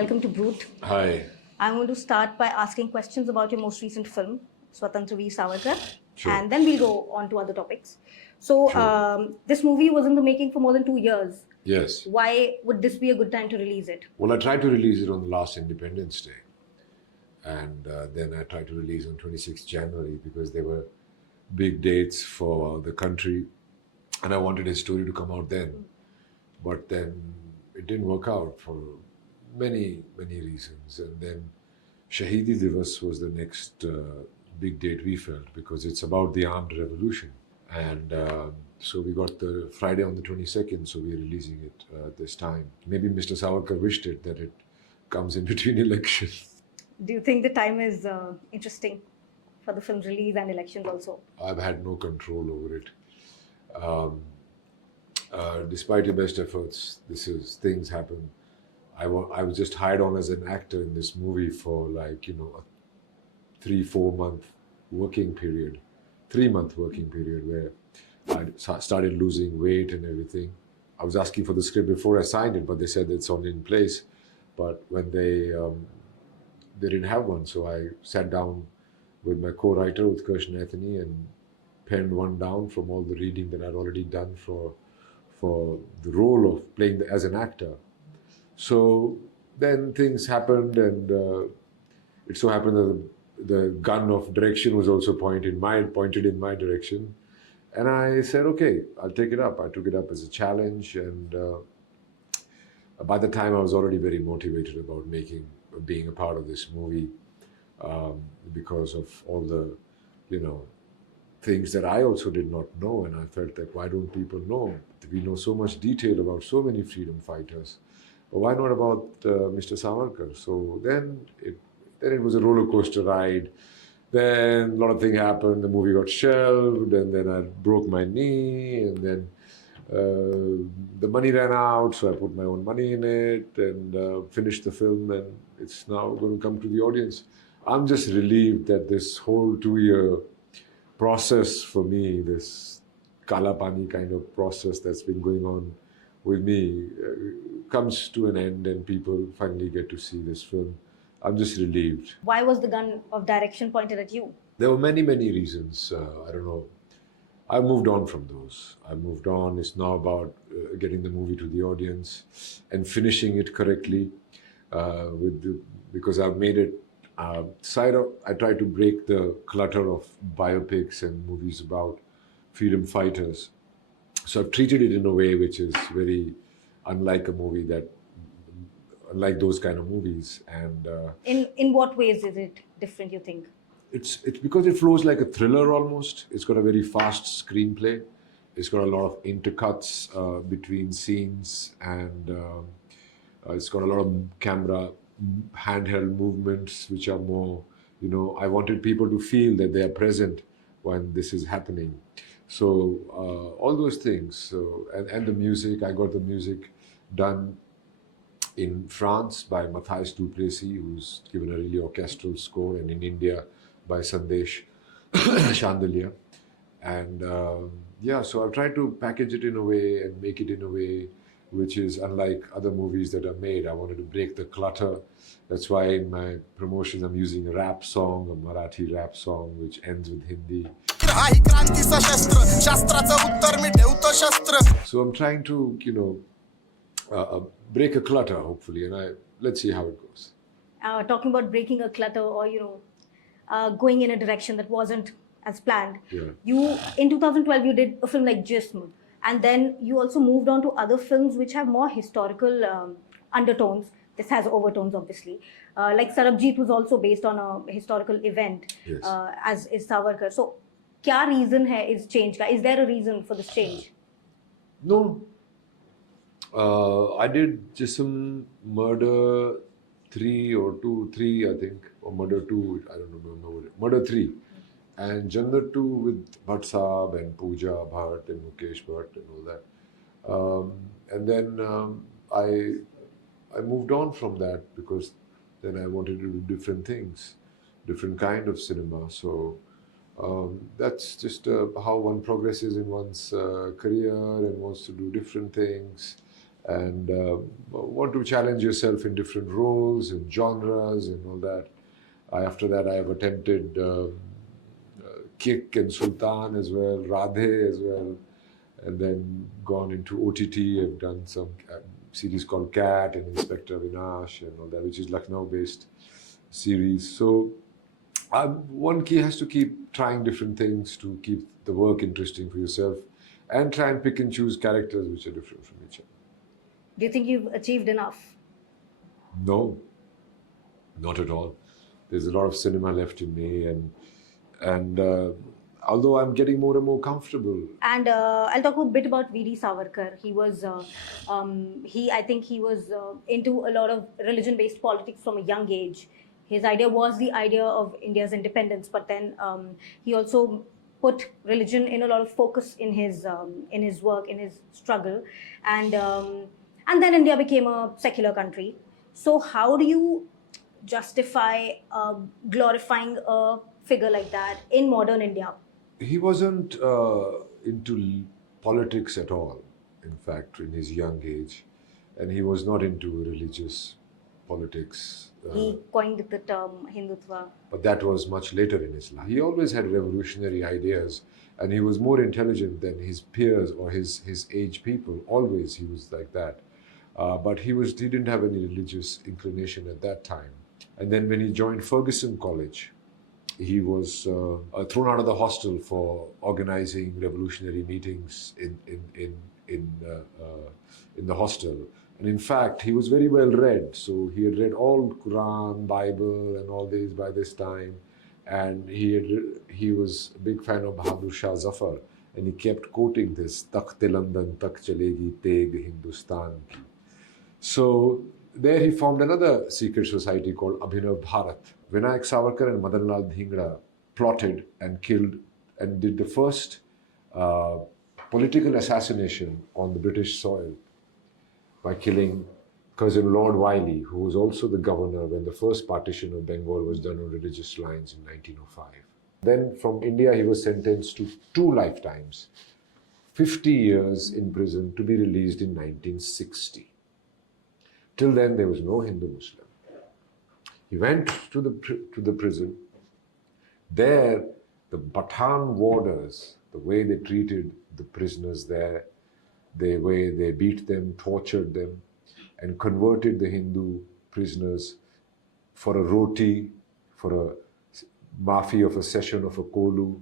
welcome to Brut. Hi. I'm going to start by asking questions about your most recent film, Swatantrya Veer Savarkar, Sure. and then we'll go on to other topics. So, Sure. this movie was in the making for more than 2 years. Yes. Why would this be a good time to release it? Well, I tried to release it on the last Independence Day. And then I tried to release on 26th January because they were big dates for the country. And I wanted his story to come out then. But then it didn't work out for many, many reasons. And then Shahidi Divas was the next big date we felt because it's about the armed revolution. And so we got the Friday on the 22nd, so we're releasing it this time. Maybe Mr. Savarkar wished it that it comes in between elections. Do you think the time is interesting for the film's release and elections also? I've had no control over it. Despite your best efforts, things happen. I was just hired on as an actor in this movie for a 3-4 month working period, 3-month working period where I started losing weight and everything. I was asking for the script before I signed it, but they said it's only in place. But when they didn't have one, so I sat down with my co-writer Utkarsh Naithani and penned one down from all the reading that I'd already done for the role of playing as an actor. So then things happened, and it so happened that the gun of direction was also pointed in my direction. And I said, okay, I'll take it up. I took it up as a challenge, and by the time I was already very motivated about being a part of this movie because of all the, things that I also did not know, and I felt that why don't people know? We know so much detail about so many freedom fighters. But why not about Mr. Savarkar? So then it was a roller coaster ride. Then a lot of things happened. The movie got shelved, and then I broke my knee, and then the money ran out, so I put my own money in it and finished the film, and it's now going to come to the audience. I'm just relieved that this whole 2-year process for me, this Kala Pani kind of process that's been going on with me, comes to an end and people finally get to see this film. I'm just relieved. Why was the gun of direction pointed at you? There were many, many reasons. I don't know. I moved on from those. I moved on. It's now about getting the movie to the audience and finishing it correctly because I've made it I try to break the clutter of biopics and movies about freedom fighters. So I've treated it in a way which is very unlike those kind of movies. And in what ways is it different, you think? It's because it flows like a thriller almost. It's got a very fast screenplay. It's got a lot of intercuts between scenes, and it's got a lot of camera handheld movements which are more, I wanted people to feel that they are present when this is happening. So all those things. So and the music, I got the music done in France by Matthias Duplessis, who's given a really orchestral score, and in India by Sandesh Chandelier. And so I've tried to package it in a way and make it in a way which is unlike other movies that are made. I wanted to break the clutter. That's why in my promotions I'm using a rap song, a Marathi rap song, which ends with Hindi. So I'm trying to, break a clutter, hopefully, and let's see how it goes. Talking about breaking a clutter or, going in a direction that wasn't as planned. Yeah. In 2012, you did a film like Jism. And then you also moved on to other films which have more historical undertones. This has overtones, obviously. Like Sarabjit was also based on a historical event, yes. As is Savarkar. So, kya reason hai is change ka? Is there a reason for this change? No. I did Jism, Murder 3 or 3, I think, or Murder 2, I don't remember. Murder 3. And Jannat 2 with Bhatt Saab and Pooja Bhatt and Mukesh Bhatt and all that. And then I moved on from that because then I wanted to do different things, different kind of cinema. So that's just how one progresses in one's career and wants to do different things. and want to challenge yourself in different roles and genres and all that. After that, I have attempted Kick and Sultan as well, Radhe as well, and then gone into OTT. I've done some series called Cat and Inspector Avinash and all that, which is Lucknow-based series. So one key has to keep trying different things to keep the work interesting for yourself and try and pick and choose characters which are different from each other. Do you think you've achieved enough? No, not at all. There's a lot of cinema left in me, and although I'm getting more and more comfortable. And I'll talk a bit about V.D. Savarkar. He was, I think he was into a lot of religion-based politics from a young age. His idea was the idea of India's independence, but then he also put religion in a lot of focus in his work, in his struggle, and then India became a secular country. So how do you justify glorifying a figure like that in modern India? He wasn't into politics at all, in fact, in his young age, and he was not into religious politics. He coined the term Hindutva. But that was much later in his life. He always had revolutionary ideas, and he was more intelligent than his peers or his age people. Always he was like that. But he didn't have any religious inclination at that time. And then when he joined Ferguson College, he was thrown out of the hostel for organizing revolutionary meetings in the hostel. And in fact, he was very well read. So he had read all Quran, Bible, and all these by this time. And he was a big fan of Bahadur Shah Zafar. And he kept quoting this, "Takht London tak chalegi teg Hindustan ki." So there he formed another secret society called Abhinav Bharat. Vinayak Savarkar and Madanlal Dhingra plotted and killed and did the first political assassination on the British soil by killing cousin Lord Wiley, who was also the governor when the first partition of Bengal was done on religious lines in 1905. Then from India he was sentenced to 2 lifetimes, 50 years in prison, to be released in 1960. Till then there was no Hindu Muslim. He went to the prison. There, the Pathan warders, the way they treated the prisoners there, the way they beat them, tortured them, and converted the Hindu prisoners for a roti, for a maafi of a session of a kolu,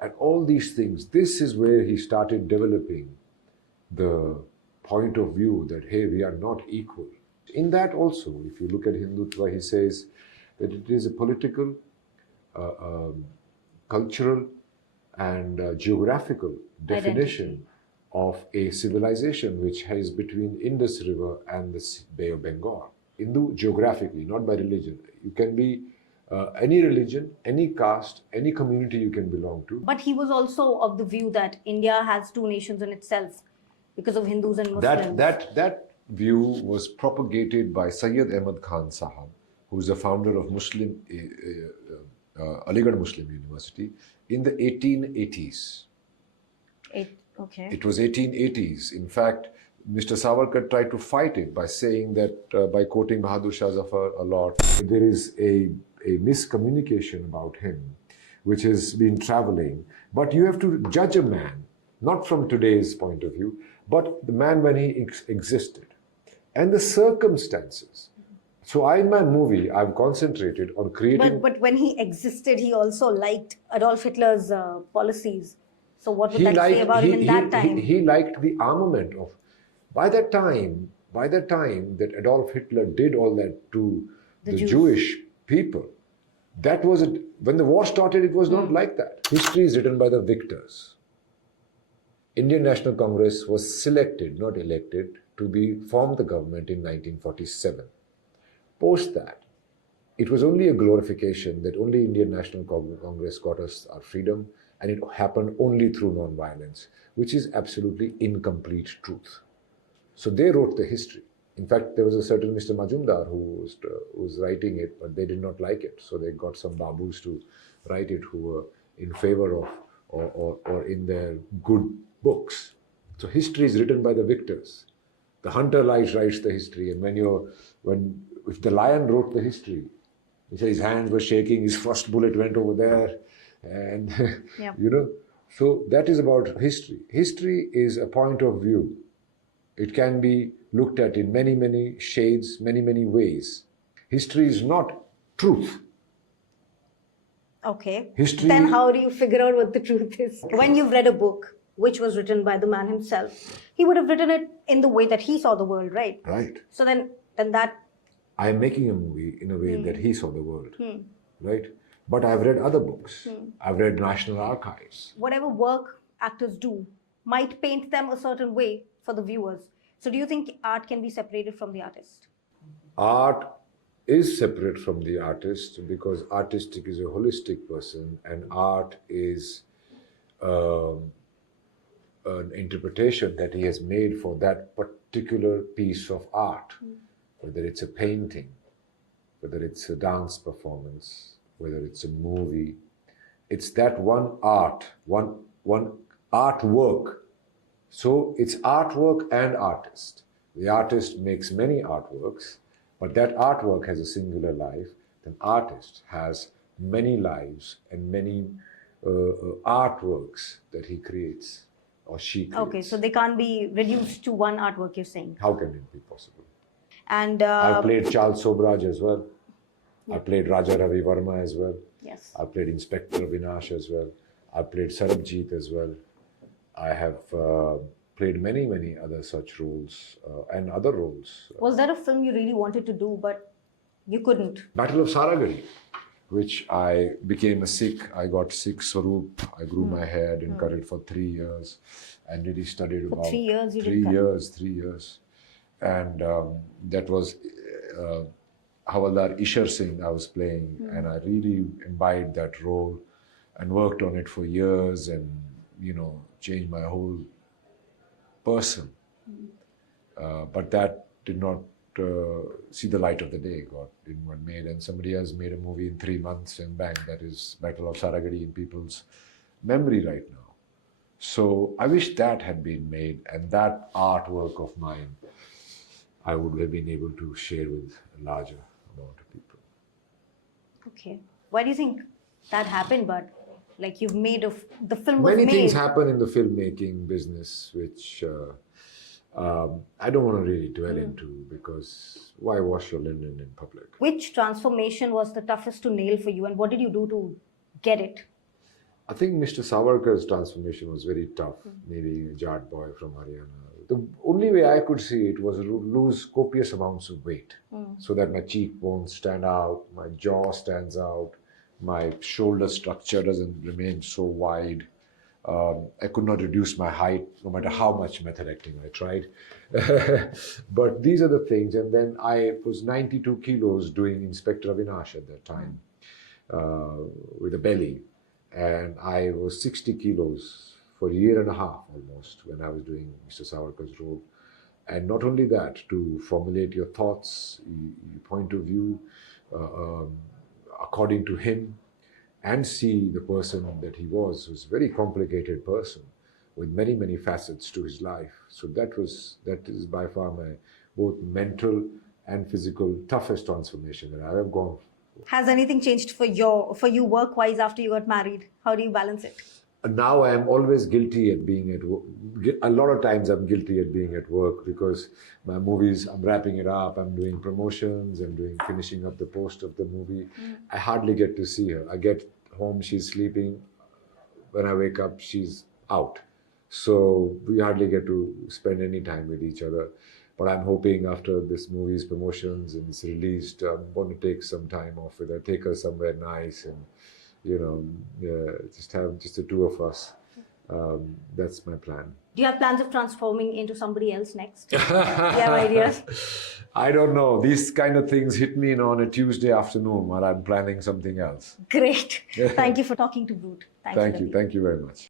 and all these things. This is where he started developing the point of view that, hey, we are not equal. In that also, if you look at Hindutva, he says that it is a political, cultural, and geographical definition of a civilization which is between Indus River and the Bay of Bengal. Hindu geographically, not by religion. You can be any religion, any caste, any community you can belong to. But he was also of the view that India has 2 nations in itself because of Hindus and Muslims. That view was propagated by Sayyid Ahmad Khan Sahab, who is the founder of Aligarh Muslim University, in the 1880s. Okay. It was 1880s. In fact, Mr. Savarkar tried to fight it by saying that, by quoting Bahadur Shah Zafar a lot, there is a miscommunication about him, which has been traveling. But you have to judge a man, not from today's point of view, but the man when he existed, and the circumstances. So in my movie, I've concentrated on creating... But when he existed, he also liked Adolf Hitler's policies. So what would that say about him in that time? He liked the armament of... By that time that Adolf Hitler did all that to the Jewish people, that was it. When the war started, it was not like that. History is written by the victors. Indian National Congress was selected, not elected, to form the government in 1947. Post that, it was only a glorification that only Indian National Congress got us our freedom, and it happened only through non-violence, which is absolutely incomplete truth. So they wrote the history. In fact, there was a certain Mr. Majumdar who was writing it, but they did not like it. So they got some babus to write it who were in favor of or in their good books. So history is written by the victors. The hunter writes the history, and if the lion wrote the history, he said his hands were shaking, his first bullet went over there, and Yeah. so that is about history. History is a point of view. It can be looked at in many, many shades, many, many ways. History is not truth. Okay. History- Then how do you figure out what the truth is? When you've read a book which was written by the man himself, he would have written it in the way that he saw the world, right? Right. So then that, I am making a movie in a way that he saw the world, right? But I've read other books. I've read National Archives. whatever work actors do might paint them a certain way for the viewers. So do you think art can be separated from the artist? Art is separate from the artist because artistic is a holistic person, and art is an interpretation that he has made for that particular piece of art, whether it's a painting, whether it's a dance performance, whether it's a movie. It's that one art, one artwork. So it's artwork and artist. The artist makes many artworks, but that artwork has a singular life. The artist has many lives and many artworks that he creates or she creates. Okay, so they can't be reduced to one artwork, you're saying. How can it be possible? And I played Charles Sobraj as well. I played Raja Ravi Verma as well. yes. I played Inspector Vinash as well. I played Sarabjit as well. I have played many, many other such roles and other roles. Was that a film you really wanted to do, but you couldn't? Battle of Saragari, which I became a Sikh. I got Sikh Swaroop. I grew my hair, didn't cut it for 3 years, and really studied For about 3 years you three didn't cut years, 3 years. And that was Havaldar Ishar Singh I was playing, and I really imbibed that role and worked on it for years, and changed my whole person. But that did not see the light of the day. Didn't get made, and somebody else made a movie in 3 months, and bang, that is Battle of Saragari in people's memory right now. So I wish that had been made, and that artwork of mine I would have been able to share with a larger amount of people. Okay. Why do you think that happened? But like you've made the film was Many made. things happen in the filmmaking business which I don't want to really dwell into, because why wash your linen in public? Which transformation was the toughest to nail for you, and what did you do to get it? I think Mr. Savarkar's transformation was very tough, maybe a Jat boy from Haryana. The only way I could see it was to lose copious amounts of weight, so that my cheekbones stand out, my jaw stands out, my shoulder structure doesn't remain so wide. I could not reduce my height, no matter how much method acting I tried. But these are the things. And then I was 92 kilos doing Inspector Avinash at that time, with a belly. And I was 60 kilos for a year and a half almost when I was doing Mr. Savarkar's role. And not only that, to formulate your thoughts, your point of view, according to him, and see the person that he was a very complicated person with many, many facets to his life. So that is by far my both mental and physical toughest transformation that I have gone through. Has anything changed for you work-wise after you got married? How do you balance it? Now I am always guilty at being at work. A lot of times I'm guilty at being at work, because my movies, I'm wrapping it up, I'm doing promotions, I'm finishing up the post of the movie. I hardly get to see her. I get home, she's sleeping. When I wake up, she's out. So we hardly get to spend any time with each other. But I'm hoping after this movie's promotions and it's released, I'm going to take some time off with her, take her somewhere nice, and just have just the two of us. That's my plan. Do you have plans of transforming into somebody else next? Do you have ideas? I don't know. These kind of things hit me on a Tuesday afternoon while I'm planning something else. Great. Thank you for talking to Brut. Thank you very much.